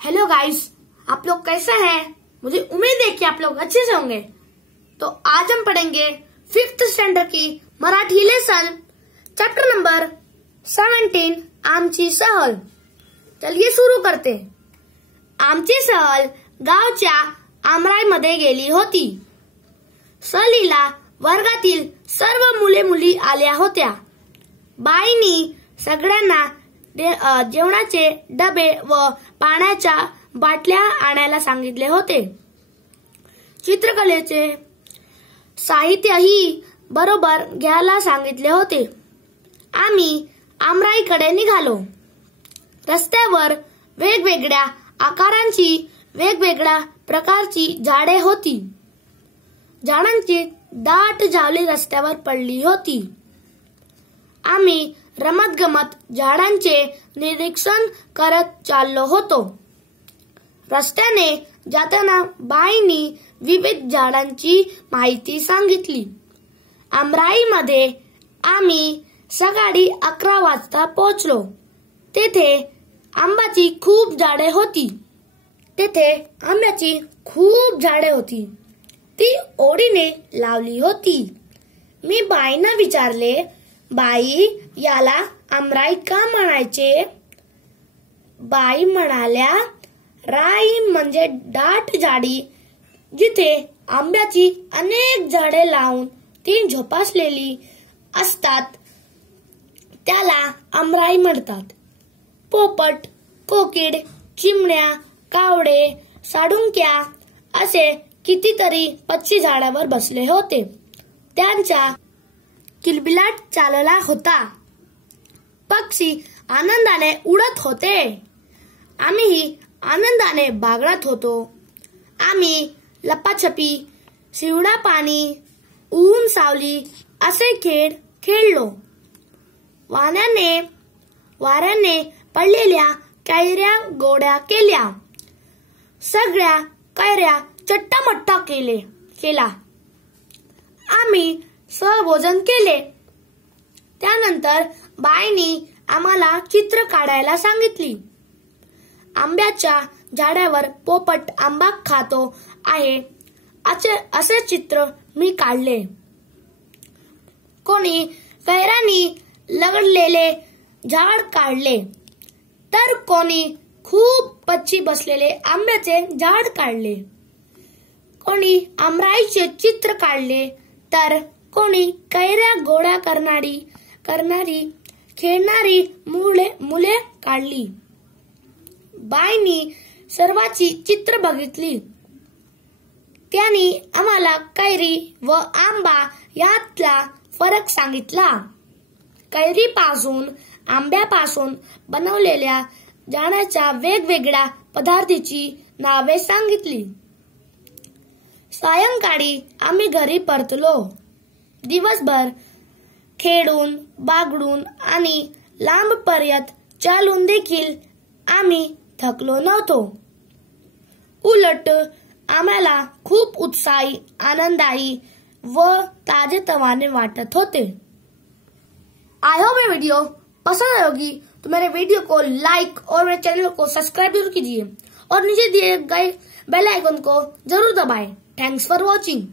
Hello guys, आप लोग कैसे हैं? मुझे उम्मीद है कि आप लोग अच्छे से होंगे। तो आज हम पढ़ेंगे 5th स्टैंडर्ड की मराठी लेसन चैप्टर नंबर 17 आमची सहल। चलिए सुरू करते हैं। आमची सहल गावच्या आमराईमध्ये गेली होती। सहलीला वर्गातील सर्व मुले मुली आल्या होत्या। बाईंनी सगळ्यांना जेवणाचे डबे व पाण्याच्या बाटल्या आणायला सांगितले होते। चित्रकलेचे साहित्यही बरोबर घ्यायला सांगितले होते। आम्ही आमराईकडे निघालो। रस्त्यावर वेगवेगळ्या आकारांची वेगवेगळ्या प्रकारची झाडे होती। झाडांची दाट झावली रस्त्यावर पडली होती। आम्ही रमत गमत झाडांचे निरीक्षण करत चाललो होतो। रस्त्याने जाताना बाईंनी विविध झाडांची माहिती सांगितली। आमराईमध्ये आम्ही सकाळी 11 वाजता पोहोचलो। तेथे आंब्याची खूप झाडे होती। ती ओढीने लावली होती। मी बाईंना विचारले, बाई, याला आमराई का म्हणायचे? बाई म्हणाल्या, राई म्हणजे दाट झाडी जिथे आंब्याची अनेक झाडे लावून ती झोपासलेली असतात त्याला आमराई म्हणतात। पोपट, कोकिड, चिमण्या, कावळे, साळुंक्या असे कितीतरी पक्षी झाडावर बसले होते। त्यांचा किलबिलाट चालला होता। पक्षी आनंदाने उडत होते। आम्हीही आनंदाने बागडत होतो। आम्ही लपाछपी, शिवडा पाणी, ऊन सावली असे खेळ खेळलो। वाऱ्याने पडलेल्या कैऱ्या गोळा केल्या। सगळ्या कैऱ्या चट्टामट्टा केला। आम्ही सहभोजन केले। त्यानंतर बाईंनी आम्हाला चित्र काढायला सांगितली। आंब्याच्या झाडावर पोपट आंबा खातो आहे असे चित्र मी काढले। कोणी कैऱ्यांनी लगडलेले झाड काढले, तर कोणी खूप पक्षी बसलेले आंब्याचे झाड काढले। कोणी आमराईचे चित्र काढले, तर कोणी कैऱ्या गोळा करणारी खेळणारी मुले काढली। बाईंनी सर्वांची चित्र बघितली। त्यांनी आम्हाला कैरी व आंबा यातला फरक सांगितला। कैरीपासून आंब्यापासून बनवलेल्या झाडाच्या वेगवेगळ्या पदार्थांची नावे सांगितली। सायंकाळी आम्ही घरी परतलो। दिवसभर खेळून, बागडून आणि लांबपर्यंत चालून देखील आम्ही थकलो नव्हतो। उलट आम्हाला खूप उत्साही, आनंदायी व ताजेतवाने वाटत होते। आई होप ये वीडियो पसंद आई होगी तो मेरे वीडियो को लाइक और मेरे चैनल को सब्सक्राइब जरूर कीजिए और नीचे दिए गए बेल आइकन को जरूर दबाएं। Thanks for watching.